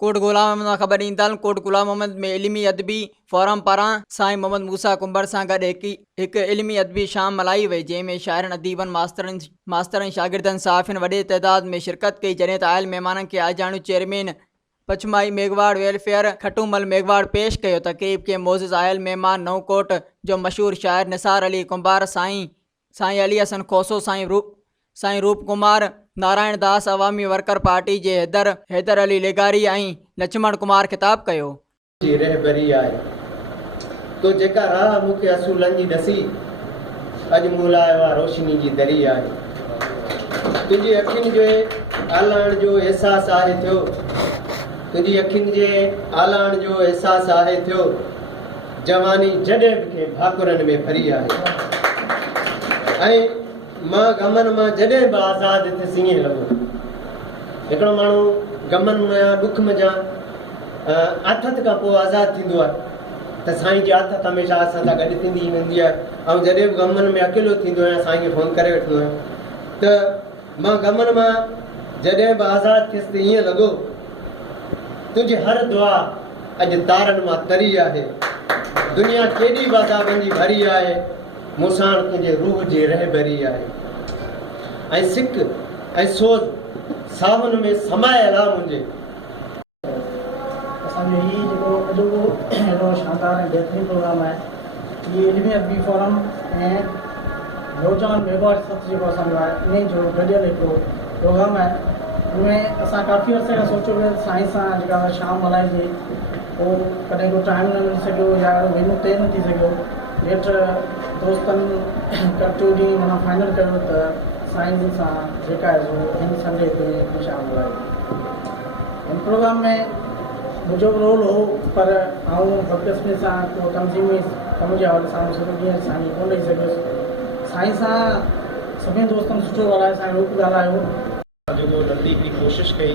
कोट गुलाम मोहम्मद ख़बर ॾींदड़ कोट गुलाम मोहम्मद में इल्मी अदबी फोरम पारां साईं मोहम्मद मूसा कुंबर सां गॾु हिकु इल्मी अदबी शाम मल्हाई वई, जंहिंमें शाइरनि अदीबनि मास्तरनि शागिर्दनि सहाफ़ियुनि वॾे तइदाद में शिरकत कई। जॾहिं त आयल महिमाननि खे आजाणू चेयरमैन पचमाई मेघवाड़ वेलफेयर खटूमल मेघवाड़ पेश कयो। तक़रीब के मोज़िज़ आयल महिमान नवकोट जो मशहूर शाइर निसार अली कुंभार, साईं अली हसन खोसो, साईं रूप कुमार, नारायण दास अवामी वर्कर पार्टी जे हैदर अली लेगारी ऐं लक्ष्मण कुमार ख़िताब कयो। जी रहबरी आहे तो जेका राह मूंखे असूलनि जी ॾसी अॼु मूं लाइ उहा रोशनी जी दरी आहे। तुंहिंजी अखियुनि जे आलाइण जो अहसासु आहे थियो, तुंहिंजी अखियुनि जे आलाइण जो अहसासु आहे थियो, जवानी जॾहिं बि के भाकुरनि में भरी आहे। ऐं मां गमनि मां जॾहिं बि आज़ादु थियसि ईअं लॻो। हिकिड़ो माण्हू गमनि में ॾुख में जा आथत खां पोइ आज़ादु थींदो आहे त साईं जी आथत हमेशह असां सां गॾु थींदी वेंदी आहे। ऐं जॾहिं बि गमनि में अकेलो थींदो आहियां साईं खे फ़ोन करे वठंदो आहियां त मां गमनि मां जॾहिं बि आज़ादु थियसि त ईअं लॻो तुंहिंजी हर दुआ अॼु तारनि मां तरी आहे। दुनिया केॾी वाधाबनि जी भरी आहे, मूंसां तुंहिंजे रूह जी रहबरी आहे। ऐं सिक ऐं सोच सावन में समायल आहे मुंहिंजे। असांजो हीउ जेको अॼोको हेॾो शानदार ऐं बहितरीनु प्रोग्राम आहे, हीअ इल्मी अदबी फोरम ऐं नौजवान मेघवाड़ सत्र जेको असांजो आहे इन जो गॾियल हिकिड़ो प्रोग्राम आहे। हुनमें असां काफ़ी अर्से खां सोचियो पियो साईं सां जेका शाम मल्हाइजे, पोइ कॾहिं को टाइम न मिली सघियो या अहिड़ो वेनू तइ न थी सघियो। हेठ दोस्तनि कटो ॾींहुं माना फाइनल कयो त साईं सां जेका आहे सो हिन संडे ते शाम मल्हाइजे। हिन प्रोग्राम में मुंहिंजो रोल हो, पर आउं बदकिस्मती सां को तंज़ीमी कम जे हवाले सां सॼो ॾींहुं साईं कोन ॾेई सघियुसि। साईं सां सभिनी दोस्तनि सुठो ॻाल्हायो, साईं रूप ॻाल्हायो। जेको नंढी हिकिड़ी कोशिशि कई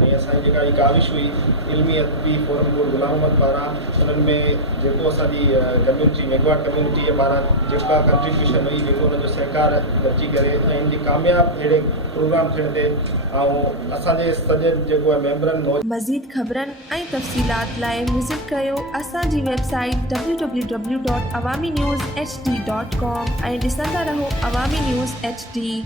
ऐं असांजी जेका ही काविश हुई इल्मी अदबी फोरम कोट गुलाम मोहम्मद पारां, उन्हनि में जेको असांजी कम्यूनिटी मेघवाड़ कम्यूनिटी जे पारां जेका कंट्रीब्यूशन हुई, जेको उनजो सहकार अची करे ऐं इन कामयाब अहिड़े प्रोग्राम थियण ते ऐं असांजे सॼे जेको आहे मेंबरनि। मज़ीद ख़बरनि ऐं तफ़सीलात लाइ विज़िट कयो असांजी वेबसाइट www.awamiNewsHD.com ऐं ॾिसंदा रहो अवामी न्यूज़ HD।